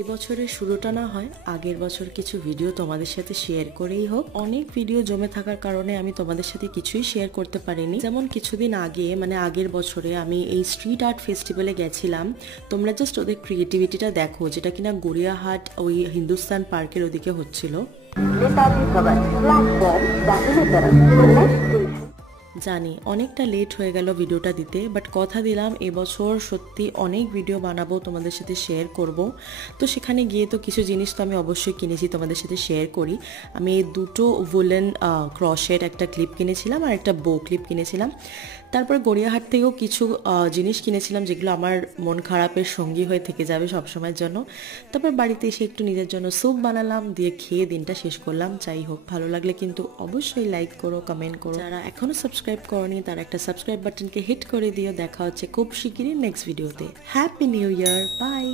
এবছরের শুরুটা না হয় আগের বছর কিছু ভিডিও তোমাদের সাথে শেয়ার করেই হোক। অনেক ভিডিও জমে থাকার কারণে আমি তোমাদের সাথে কিছুই শেয়ার করতে পারিনি। যেমন কিছুদিন আগে মানে আগের বছরে আমি এই স্ট্রিট আর্ট ফেস্টিভ্যালে গেছিলাম। তোমরা জাস্ট ওদের ক্রিয়েটিভিটিটা দেখো, যেটা কিনা গড়িয়াহাট ওই হিন্দুস্তান পার্কের ওদিকে হচ্ছিল। জানি অনেকটা লেট হয়ে গেল ভিডিওটা দিতে, বাট কথা দিলাম এবছর সত্যি অনেক ভিডিও বানাবো, তোমাদের সাথে শেয়ার করব। তো সেখানে গিয়ে তো কিছু জিনিস তো আমি অবশ্যই কিনেছি, তোমাদের সাথে শেয়ার করি। আমি দুটো উলেন ক্রশের একটা ক্লিপ কিনেছিলাম আর একটা বো ক্লিপ কিনেছিলাম। তারপরে গড়িয়াহাট থেকেও কিছু জিনিস কিনেছিলাম যেগুলো আমার মন খারাপের সঙ্গী হয়ে থেকে যাবে সবসময়ের জন্য। তারপর বাড়িতে এসে একটু নিজের জন্য স্যুপ বানালাম, দিয়ে খেয়ে দিনটা শেষ করলাম। যাই হোক, ভালো লাগলে কিন্তু অবশ্যই লাইক করো, কমেন্ট করো। যারা এখনও সাবস্ক্রাইব করনি তারা একটা সাবস্ক্রাইব বাটনকে হিট করে দিও। দেখা হচ্ছে খুব শিগগিরই নেক্সট ভিডিওতে। Happy new year, by.